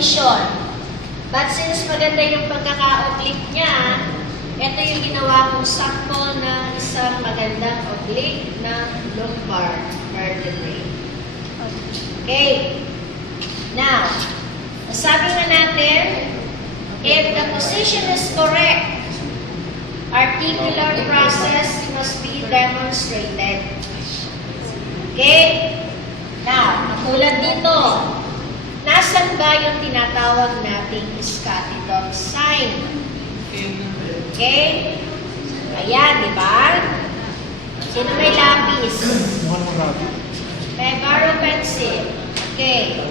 position. But since maganda yung pagkaka-oblique niya, ito yung ginawa kong sample na isang magandang oblique ng lumbar vertebrae. Okay. Now, sabi nga natin, if the position is correct, articular process must be demonstrated. Okay? Now, katulad dito, nasan ba yung tinatawag nating scatidog sign? Okay? Ayan, di ba? Sino may lapis? May borrow pencil. Okay.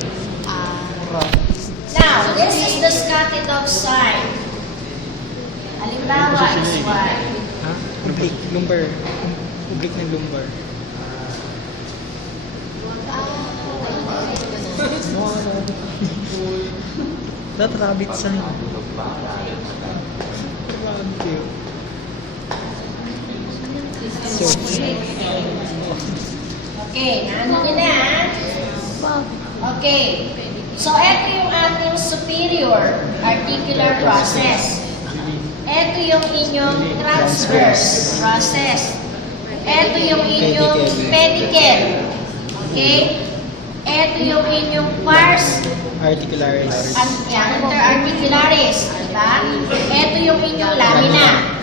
Now, this is the scatidog sign. Halimbawa, is what? Ha? Oblique. Lumbar. Oblique ng lumbar. That rabbit sign. Okay, naano nyo na? Okay. So, ito yung ating superior articular process. Ito yung inyong transverse process. Ito yung inyong pedicle. Okay? Ito yung inyong pars Articularis. interarticularis. Diba? Ito yung inyong lamina.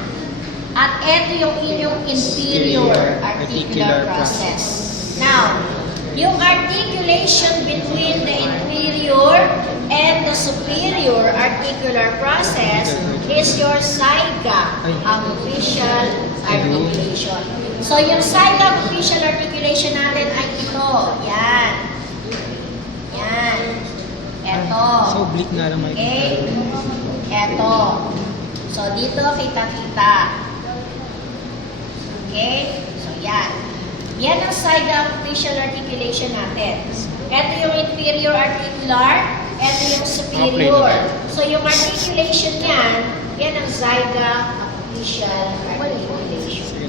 At ito yung inyong inferior articular process. Now, yung articulation between the inferior and the superior articular process is your sygapophyseal articulation. So, yung sygapophyseal articulation natin ay ito. Yan. Yan. Ito. So, oblique nga lang may Okay? Ito. So, dito kita-kita. Okay? So, yan. Yan ang sygapophyseal articulation natin. Ito yung inferior articular, ito yung superior. So, yung articulation niyan, yan ang sygapophyseal articulation.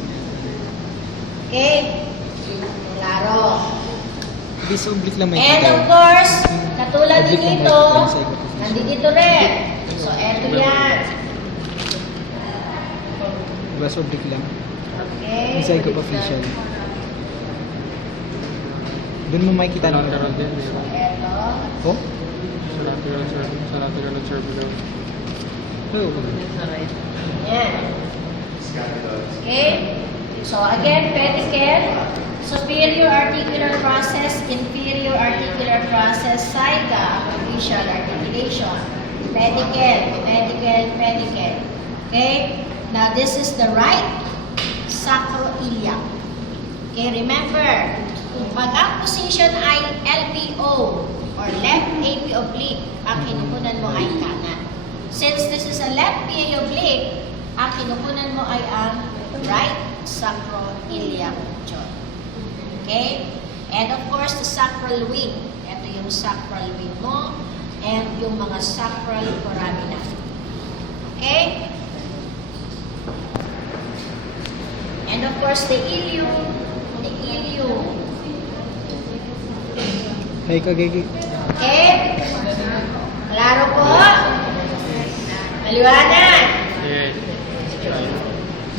Okay? Klaro. Hindi, so oblique lang may And of course, katulad din dito, nandito rin. So, eto yan. Diba, so oblique lang. Okay. Yung sygapophyseal. Doon mo makikita naman. Eto. Oh? Sa lateral at cervical. Oh. Yan. Okay. So, again, pedicle, superior articular process, inferior articular process, sygapophyseal articulation. Pedicle, pedicle, pedicle. Okay? Now, this is the right sacroiliac. Okay, remember, pag ang position ay LPO or left AP oblique, ang kinukunan mo ay kanan. Since this is a left PA oblique, ang kinukunan mo ay ang right sacroiliac joint. Okay? And of course, the sacral wing. Ito yung sacral wing mo and yung mga sacral foramina. Okay? And of course, the ilium. The ilium. Hey, kagigi. Okay? Klaro po? Maliwanag.